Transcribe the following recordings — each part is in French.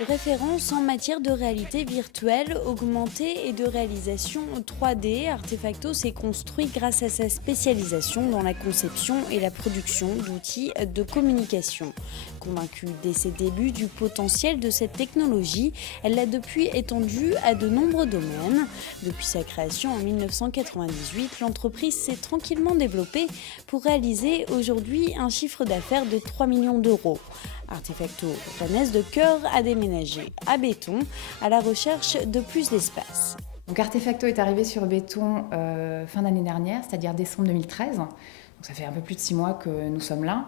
Référence en matière de réalité virtuelle, augmentée et de réalisation 3D, Artefacto s'est construit grâce à sa spécialisation dans la conception et la production d'outils de communication. Convaincue dès ses débuts du potentiel de cette technologie, elle l'a depuis étendue à de nombreux domaines. Depuis sa création en 1998, l'entreprise s'est tranquillement développée pour réaliser aujourd'hui un chiffre d'affaires de 3 millions d'euros. Artefacto Rennes de cœur a déménagé à Béton à la recherche de plus d'espace. Donc Artefacto est arrivé sur Béton fin d'année dernière, c'est-à-dire décembre 2013. Donc ça fait un peu plus de 6 mois que nous sommes là.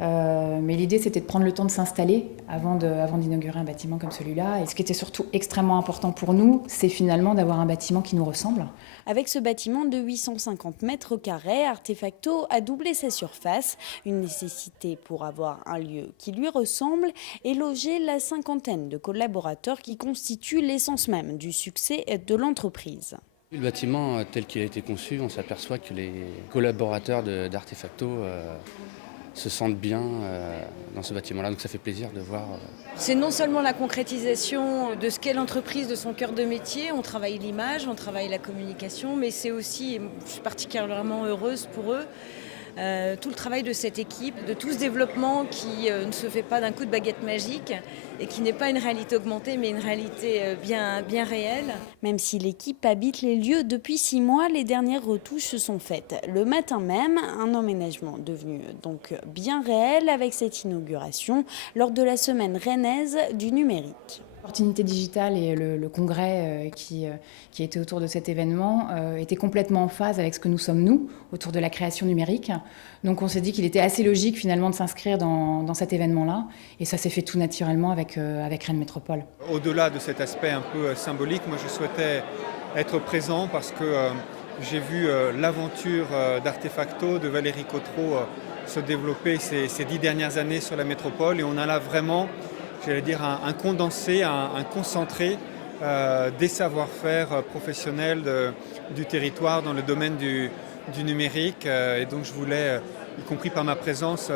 Mais l'idée, c'était de prendre le temps de s'installer avant d'inaugurer un bâtiment comme celui-là. Et ce qui était surtout extrêmement important pour nous, c'est finalement d'avoir un bâtiment qui nous ressemble. Avec ce bâtiment de 850 mètres carrés, Artefacto a doublé sa surface, une nécessité pour avoir un lieu qui lui ressemble et loger la cinquantaine de collaborateurs qui constituent l'essence même du succès de l'entreprise. Le bâtiment tel qu'il a été conçu, on s'aperçoit que les collaborateurs d'Artefacto se sentent bien dans ce bâtiment-là, donc ça fait plaisir de voir. C'est non seulement la concrétisation de ce qu'est l'entreprise, de son cœur de métier, on travaille l'image, on travaille la communication, mais c'est aussi, et je suis particulièrement heureuse pour eux, tout le travail de cette équipe, de tout ce développement qui ne se fait pas d'un coup de baguette magique et qui n'est pas une réalité augmentée mais une réalité bien réelle. Même si l'équipe habite les lieux depuis 6 mois, les dernières retouches se sont faites. Le matin même, un emménagement devenu donc bien réel avec cette inauguration lors de la semaine rennaise du numérique. L'opportunité digitale et le congrès qui était autour de cet événement était complètement en phase avec ce que nous sommes nous, autour de la création numérique. Donc on s'est dit qu'il était assez logique finalement de s'inscrire dans cet événement-là. Et ça s'est fait tout naturellement avec Rennes Métropole. Au-delà de cet aspect un peu symbolique, moi je souhaitais être présent parce que j'ai vu l'aventure d'Artefacto, de Valérie Cotreau se développer ces 10 dernières années sur la métropole. Et on a là vraiment, j'allais dire, un condensé, un concentré des savoir-faire professionnels du territoire dans le domaine du numérique. Et donc je voulais, y compris par ma présence,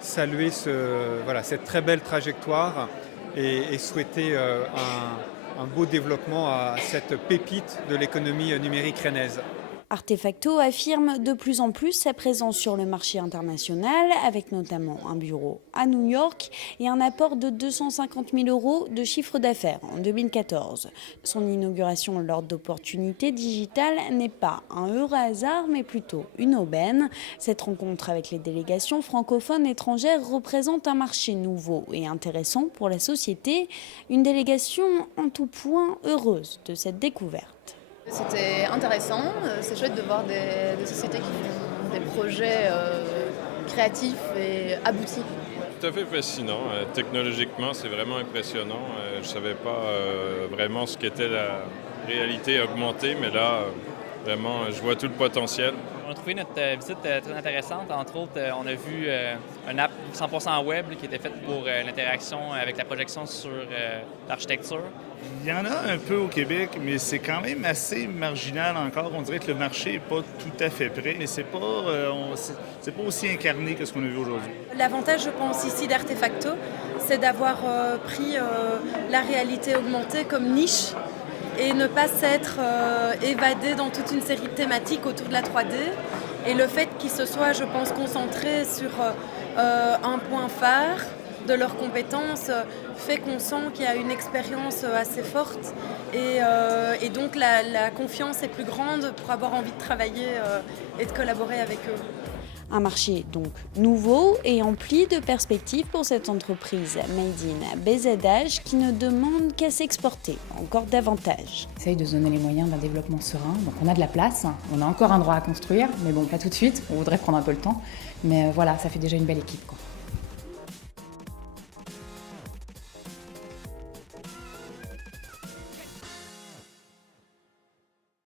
saluer cette très belle trajectoire et souhaiter un beau développement à cette pépite de l'économie numérique rennaise. Artefacto affirme de plus en plus sa présence sur le marché international, avec notamment un bureau à New York et un apport de 250 000 euros de chiffre d'affaires en 2014. Son inauguration lors d'opportunités digitales n'est pas un heureux hasard, mais plutôt une aubaine. Cette rencontre avec les délégations francophones étrangères représente un marché nouveau et intéressant pour la société, une délégation en tout point heureuse de cette découverte. C'était intéressant, c'est chouette de voir des sociétés qui font des projets créatifs et aboutis. Tout à fait fascinant. Technologiquement, c'est vraiment impressionnant. Je ne savais pas vraiment ce qu'était la réalité augmentée, mais là, vraiment, je vois tout le potentiel. On a trouvé notre visite très intéressante. Entre autres, on a vu une app 100% web qui était faite pour l'interaction avec la projection sur l'architecture. Il y en a un peu au Québec, mais c'est quand même assez marginal encore. On dirait que le marché n'est pas tout à fait prêt, mais c'est pas aussi incarné que ce qu'on a vu aujourd'hui. L'avantage, je pense, ici d'Artefacto, c'est d'avoir pris la réalité augmentée comme niche et ne pas s'être évadé dans toute une série de thématiques autour de la 3D. Et le fait qu'ils se soient, je pense, concentrés sur un point phare de leurs compétences fait qu'on sent qu'il y a une expérience assez forte et donc la confiance est plus grande pour avoir envie de travailler et de collaborer avec eux. Un marché donc nouveau et empli de perspectives pour cette entreprise Made in BZH qui ne demande qu'à s'exporter encore davantage. On essaye de se donner les moyens d'un développement serein. Donc on a de la place, on a encore un droit à construire, mais bon, pas tout de suite, on voudrait prendre un peu le temps. Mais voilà, ça fait déjà une belle équipe, quoi.